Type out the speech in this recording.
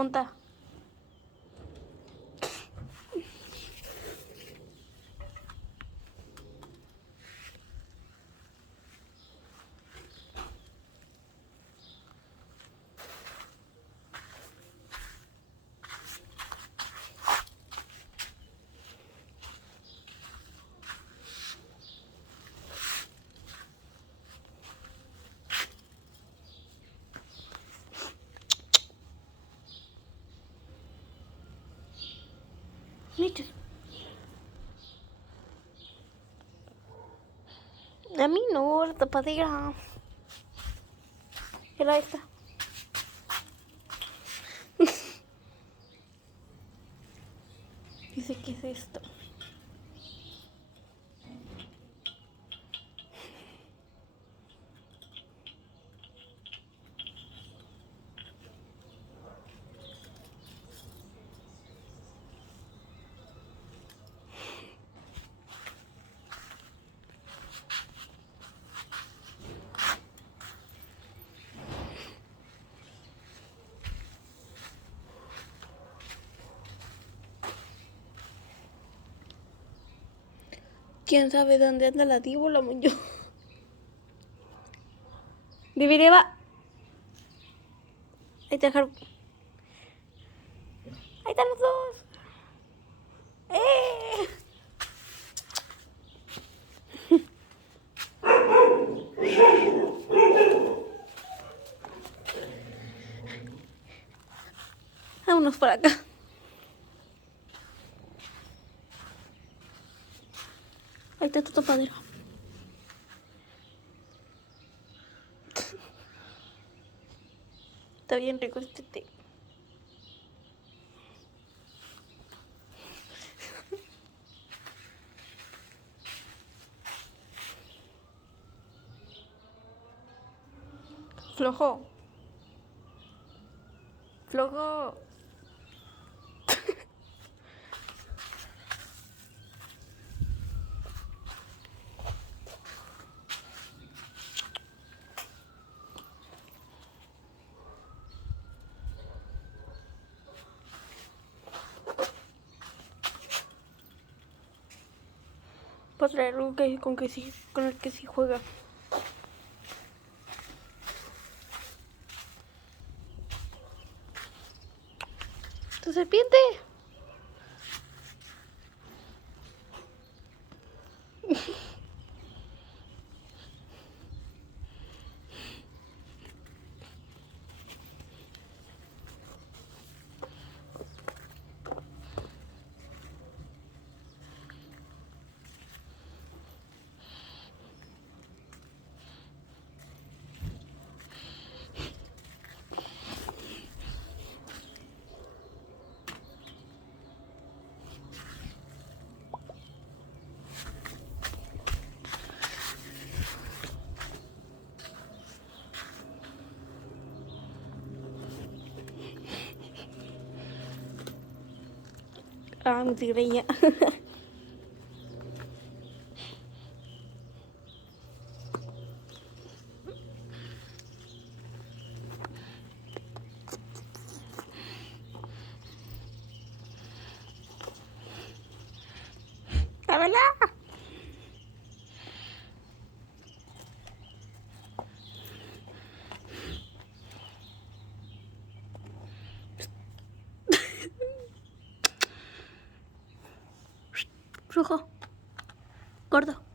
¿Onta? Michos. A mí no, la tapadera. Era esta. Dice, ¿qué es esto? ¿Quién sabe dónde anda la tíbola, yo? Vivireva. Ahí está Haru. Ahí están los dos. Vámonos por acá. Ahí está tu tapadero. Está bien rico este té. Flojo. Flojo. Para traer algo con el que sí juega. ¡Tu serpiente! Ah, mi tigreña. ¡Dámela! Rojo. Gordo.